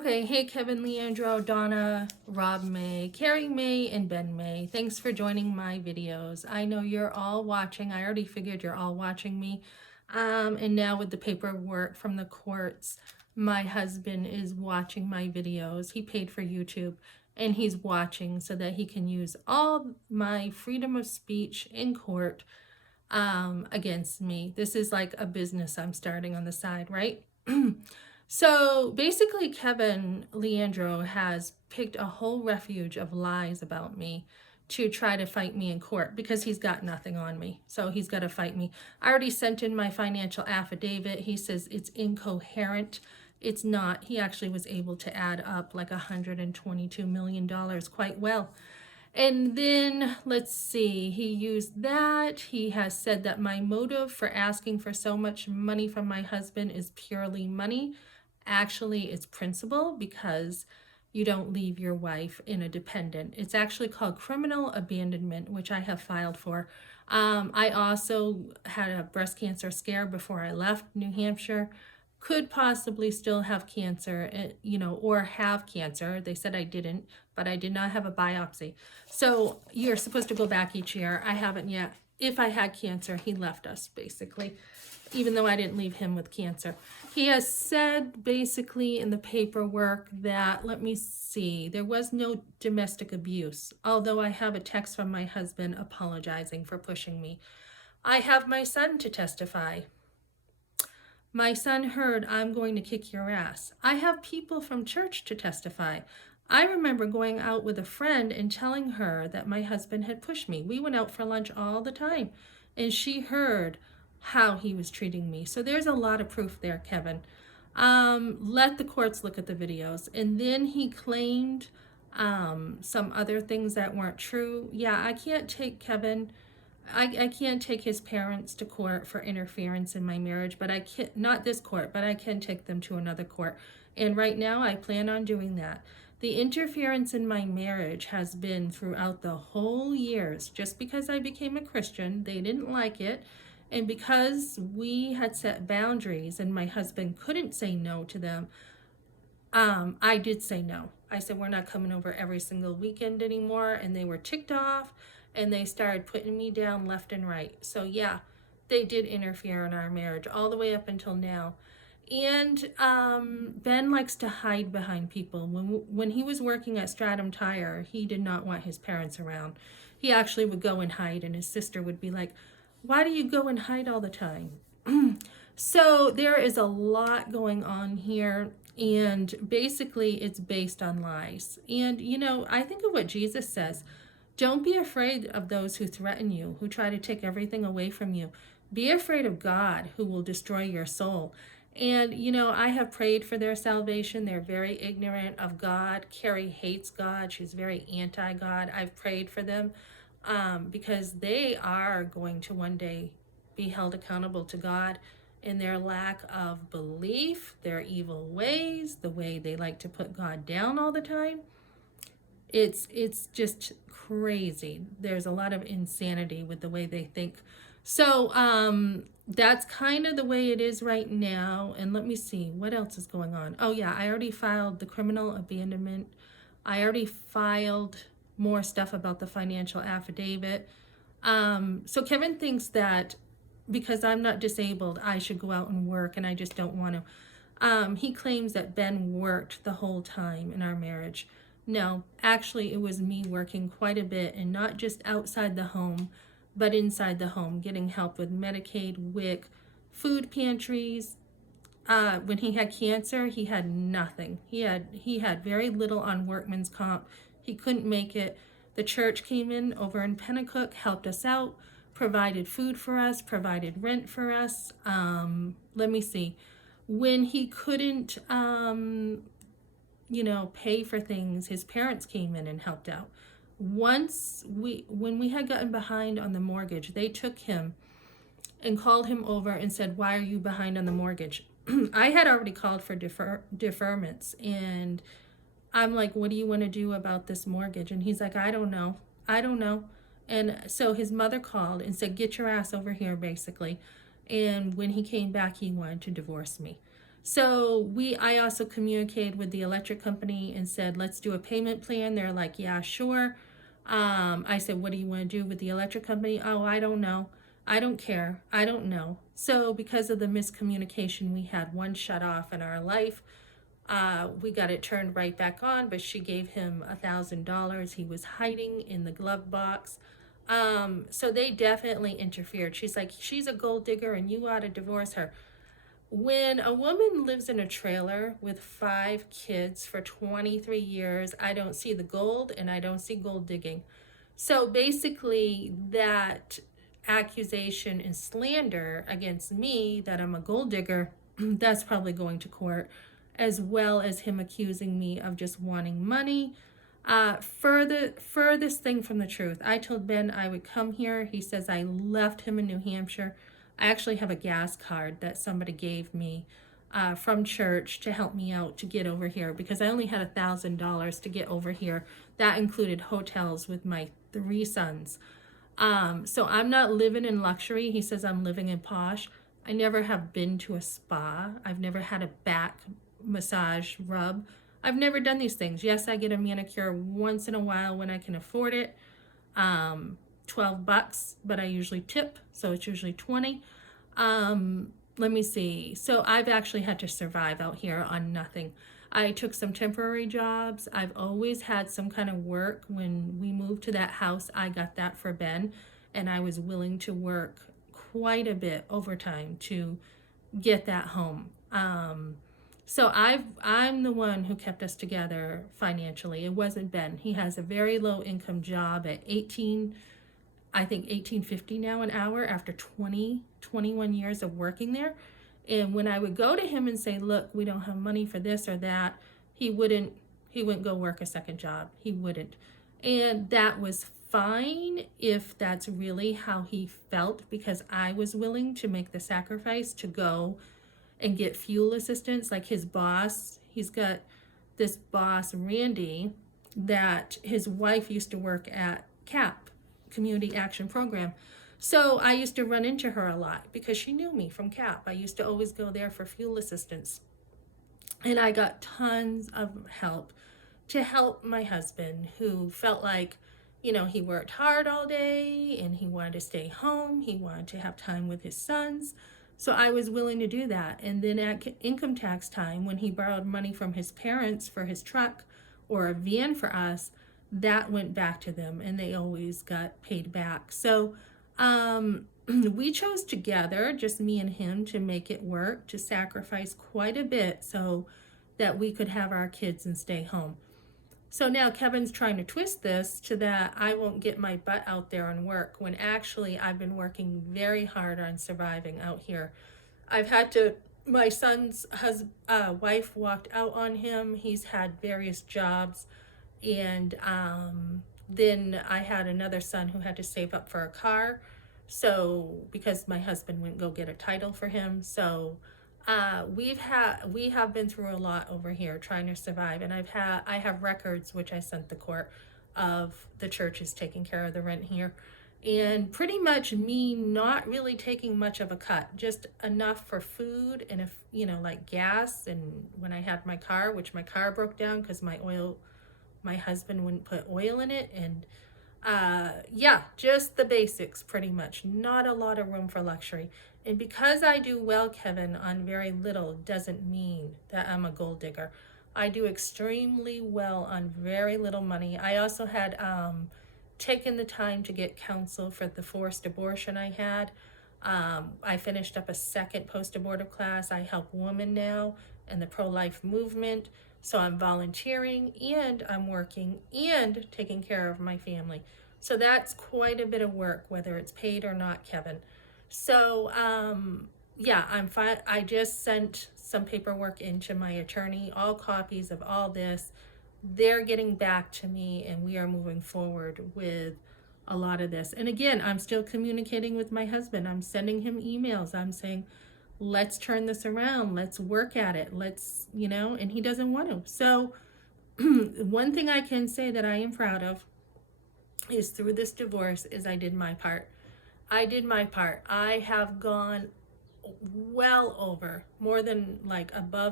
Okay, hey Kevin, Leandro, Donna, Rob May, Karrie May, and Ben May. Thanks for joining my videos. I know you're all watching. I already figured you're all watching me. And now with the paperwork from the courts, my husband is watching my videos. He paid for YouTube and he's watching so that he can use all my freedom of speech in court against me. This is like a business I'm starting on the side, right? So basically, Kevin Leandro has picked a whole refuge of lies about me to try to fight me in court because he's got nothing on me. So he's got to fight me. I already sent in my financial affidavit. He says it's incoherent. It's not. He actually was able to add up like $122 million quite well. And then let's see, he used that. He has said that my motive for asking for so much money from my husband is purely money. Actually, it's principle because you don't leave your wife in a dependent. It's actually called criminal abandonment, which I have filed for. I also had a breast cancer scare before I left New Hampshire. Could possibly still have cancer, or have cancer. They said I didn't, but I did not have a biopsy. So you're supposed to go back each year. I haven't yet. If I had cancer, he left us basically, even though I didn't leave him with cancer. He has said basically in the paperwork that, let me see, there was no domestic abuse, although I have a text from my husband apologizing for pushing me. I have my son to testify. My son heard, I'm going to kick your ass. I have people from church to testify. I remember going out with a friend and telling her that my husband had pushed me. We went out for lunch all the time, and she heard how he was treating me. So there's a lot of proof there, Kevin. Let the courts look at the videos. And then he claimed some other things that weren't true. Yeah, I can't take Kevin. I can't take his parents to court for interference in my marriage, but I can't, not this court, but I can take them to another court. And right now I plan on doing that. The interference in my marriage has been throughout the whole years. Just because I became a Christian, they didn't like it. And because we had set boundaries and my husband couldn't say no to them, I did say no. I said, we're not coming over every single weekend anymore. And they were ticked off and they started putting me down left and right. So yeah, they did interfere in our marriage all the way up until now. And Ben likes to hide behind people. When he was working at Stratum Tire, he did not want his parents around. He actually would go and hide, and his sister would be like, why do you go and hide all the time? So there is a lot going on here, and basically it's based on lies. And I think of what Jesus says. Don't be afraid of those who threaten you, who try to take everything away from you. Be afraid of God, who will destroy your soul. And, I have prayed for their salvation. They're very ignorant of God. Karrie hates God. She's very anti-God. I've prayed for them because they are going to one day be held accountable to God in their lack of belief, their evil ways, the way they like to put God down all the time. It's just crazy. There's a lot of insanity with the way they think. So that's kind of the way it is right now. And let me see what else is going on. Oh yeah, I already filed the criminal abandonment. I already filed more stuff about the financial affidavit. So Kevin thinks that because I'm not disabled, I should go out and work, and I just don't want to. He claims that Ben worked the whole time in our marriage. No, actually it was me working quite a bit, and not just outside the home, but inside the home, getting help with Medicaid, WIC, food pantries. When he had cancer, he had nothing. He had very little on workman's comp. He couldn't make it. The church came in over in Pennacook, helped us out, provided food for us, provided rent for us. Let me see. When he couldn't pay for things, his parents came in and helped out. When we had gotten behind on the mortgage, they took him and called him over and said, why are you behind on the mortgage? I had already called for deferments, and I'm like, what do you want to do about this mortgage? And he's like, I don't know. And so his mother called and said, get your ass over here, basically. And when he came back, he wanted to divorce me. So I also communicated with the electric company and said, let's do a payment plan. They're like, yeah, sure. I said, what do you want to do with the electric company? Oh, I don't know. I don't care. I don't know. So because of the miscommunication, we had one shut off in our life. We got it turned right back on, but she gave him $1,000. He was hiding in the glove box. So they definitely interfered. She's like, she's a gold digger and you ought to divorce her. When a woman lives in a trailer with 5 kids for 23 years, I don't see the gold and I don't see gold digging. So basically, that accusation and slander against me that I'm a gold digger, that's probably going to court, as well as him accusing me of just wanting money. Furthest thing from the truth. I told Ben I would come here. He says I left him in New Hampshire. I actually have a gas card that somebody gave me from church to help me out to get over here because I only had $1,000 to get over here. That included hotels with my 3 sons. So I'm not living in luxury. He says I'm living in posh. I never have been to a spa. I've never had a back massage rub. I've never done these things. Yes, I get a manicure once in a while when I can afford it. 12 bucks, but I usually tip, so it's usually 20. Let me see. So I've actually had to survive out here on nothing. I took some temporary jobs. I've always had some kind of work. When we moved to that house, I got that for Ben, and I was willing to work quite a bit overtime to get that home. So I'm the one who kept us together financially. It wasn't Ben. He has a very low income job at 18, I think 18.50 now an hour after 21 years of working there. And when I would go to him and say, look, we don't have money for this or that, he wouldn't go work a second job. He wouldn't. And that was fine if that's really how he felt, because I was willing to make the sacrifice to go and get fuel assistance. Like his boss, he's got this boss, Randy, that his wife used to work at CAP, Community Action Program. So I used to run into her a lot because she knew me from CAP. I used to always go there for fuel assistance. And I got tons of help to help my husband, who felt like, he worked hard all day and he wanted to stay home. He wanted to have time with his sons. So I was willing to do that. And then at income tax time, when he borrowed money from his parents for his truck or a van for us, that went back to them and they always got paid back. So we chose together, just me and him, to make it work, to sacrifice quite a bit so that we could have our kids and stay home. So now Kevin's trying to twist this to that I won't get my butt out there and work, when actually I've been working very hard on surviving out here. My son's wife walked out on him. He's had various jobs. And then I had another son who had to save up for a car. So because my husband wouldn't go get a title for him. So we have been through a lot over here trying to survive, and I have records which I sent the court of the churches taking care of the rent here, and pretty much me not really taking much of a cut, just enough for food and if like gas, and when I had my car, which my car broke down because my husband wouldn't put oil in it, and just the basics pretty much. Not a lot of room for luxury. And because I do well, Kevin, on very little doesn't mean that I'm a gold digger. I do extremely well on very little money. I also had taken the time to get counsel for the forced abortion I had. I finished up a second post-abortive class. I help women now in the pro-life movement. So I'm volunteering and I'm working and taking care of my family. So that's quite a bit of work, whether it's paid or not, Kevin. So I'm fine. I just sent some paperwork into my attorney, all copies of all this. They're getting back to me and we are moving forward with a lot of this. And again, I'm still communicating with my husband. I'm sending him emails. I'm saying, let's turn this around. Let's work at it. And he doesn't want to. So one thing I can say that I am proud of is through this divorce is I did my part. I have gone well over, more than like above